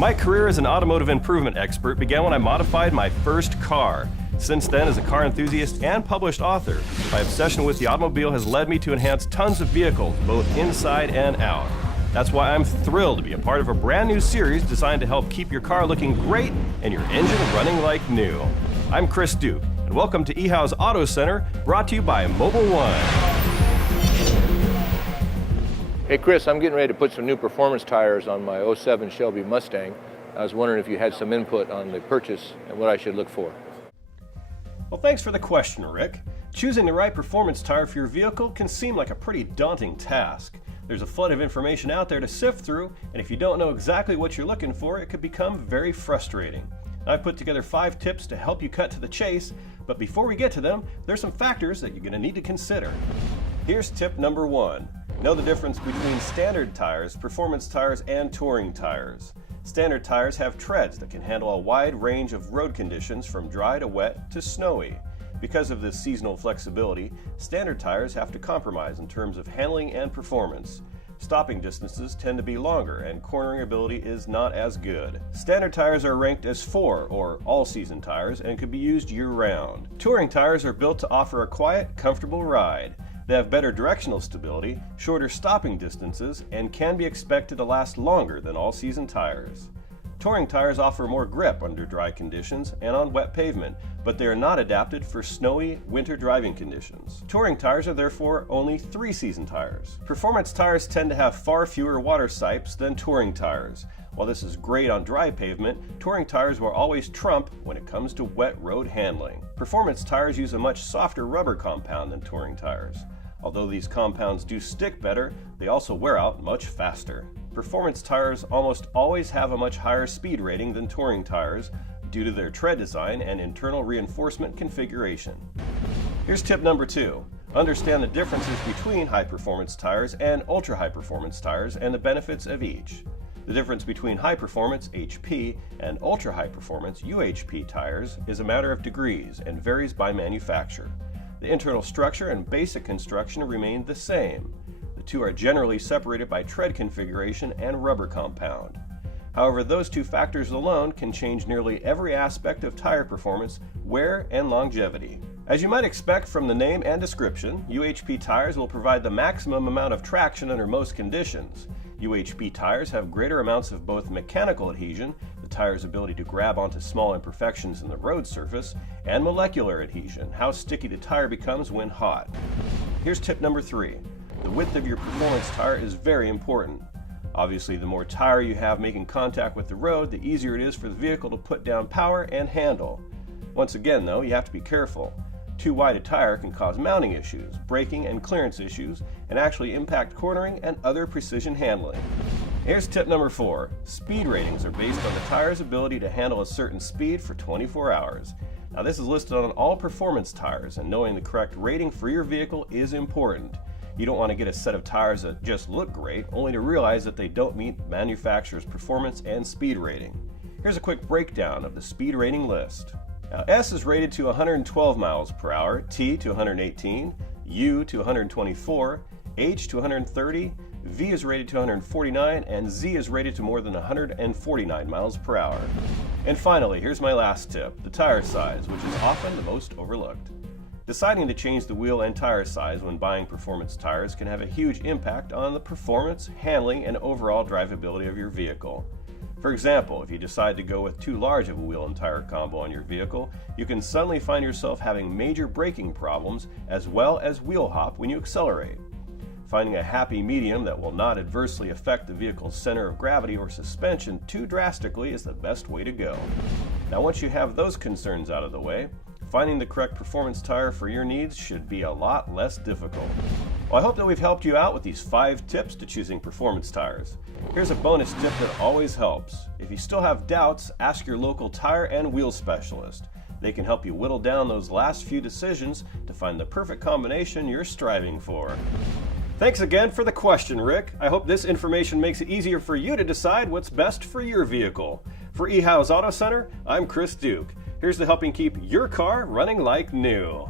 My career as an automotive improvement expert began when I modified my first car. Since then, as a car enthusiast and published author, my obsession with the automobile has led me to enhance tons of vehicles, both inside and out. That's why I'm thrilled to be a part of a brand new series designed to help keep your car looking great and your engine running like new. I'm Chris Duke, and welcome to eHow's Auto Center, brought to you by Mobile One. Hey Chris, I'm getting ready to put some new performance tires on my '07 Shelby Mustang. I was wondering if you had some input on the purchase and what I should look for. Well, thanks for the question, Rick. Choosing the right performance tire for your vehicle can seem like a pretty daunting task. There's a flood of information out there to sift through, and if you don't know exactly what you're looking for, it could become very frustrating. I've put together 5 tips to help you cut to the chase, but before we get to them, there's some factors that you're going to need to consider. Here's tip number 1. Know the difference between standard tires, performance tires, and touring tires. Standard tires have treads that can handle a wide range of road conditions from dry to wet to snowy. Because of this seasonal flexibility, standard tires have to compromise in terms of handling and performance. Stopping distances tend to be longer and cornering ability is not as good. Standard tires are ranked as 4 or all-season tires and can be used year-round. Touring tires are built to offer a quiet, comfortable ride. They have better directional stability, shorter stopping distances, and can be expected to last longer than all-season tires. Touring tires offer more grip under dry conditions and on wet pavement, but they are not adapted for snowy, winter driving conditions. Touring tires are therefore only 3-season tires. Performance tires tend to have far fewer water sipes than touring tires. While this is great on dry pavement, touring tires will always trump when it comes to wet road handling. Performance tires use a much softer rubber compound than touring tires. Although these compounds do stick better, they also wear out much faster. Performance tires almost always have a much higher speed rating than touring tires due to their tread design and internal reinforcement configuration. Here's tip number 2. Understand the differences between high-performance tires and ultra-high-performance tires and the benefits of each. The difference between high-performance (HP) and ultra-high-performance (UHP) tires is a matter of degrees and varies by manufacturer. The internal structure and basic construction remain the same. The two are generally separated by tread configuration and rubber compound. However, those two factors alone can change nearly every aspect of tire performance, wear, and longevity. As you might expect from the name and description, UHP tires will provide the maximum amount of traction under most conditions. UHP tires have greater amounts of both mechanical adhesion, the tire's ability to grab onto small imperfections in the road surface, and molecular adhesion, how sticky the tire becomes when hot. Here's tip number 3. The width of your performance tire is very important. Obviously, the more tire you have making contact with the road, the easier it is for the vehicle to put down power and handle. Once again, though, you have to be careful. Too wide a tire can cause mounting issues, braking and clearance issues, and actually impact cornering and other precision handling. Here's tip number 4. Speed ratings are based on the tire's ability to handle a certain speed for 24 hours. Now, this is listed on all performance tires, and knowing the correct rating for your vehicle is important. You don't want to get a set of tires that just look great, only to realize that they don't meet manufacturer's performance and speed rating. Here's a quick breakdown of the speed rating list. Now, S is rated to 112 miles per hour, T to 118, U to 124, H to 130, V is rated to 149, and Z is rated to more than 149 miles per hour. And finally, here's my last tip, the tire size, which is often the most overlooked. Deciding to change the wheel and tire size when buying performance tires can have a huge impact on the performance, handling, and overall drivability of your vehicle. For example, if you decide to go with too large of a wheel and tire combo on your vehicle, you can suddenly find yourself having major braking problems as well as wheel hop when you accelerate. Finding a happy medium that will not adversely affect the vehicle's center of gravity or suspension too drastically is the best way to go. Now, once you have those concerns out of the way, finding the correct performance tire for your needs should be a lot less difficult. Well, I hope that we've helped you out with these 5 tips to choosing performance tires. Here's a bonus tip that always helps. If you still have doubts, ask your local tire and wheel specialist. They can help you whittle down those last few decisions to find the perfect combination you're striving for. Thanks again for the question, Rick. I hope this information makes it easier for you to decide what's best for your vehicle. For eHow's Auto Center, I'm Chris Duke. Here's to helping keep your car running like new.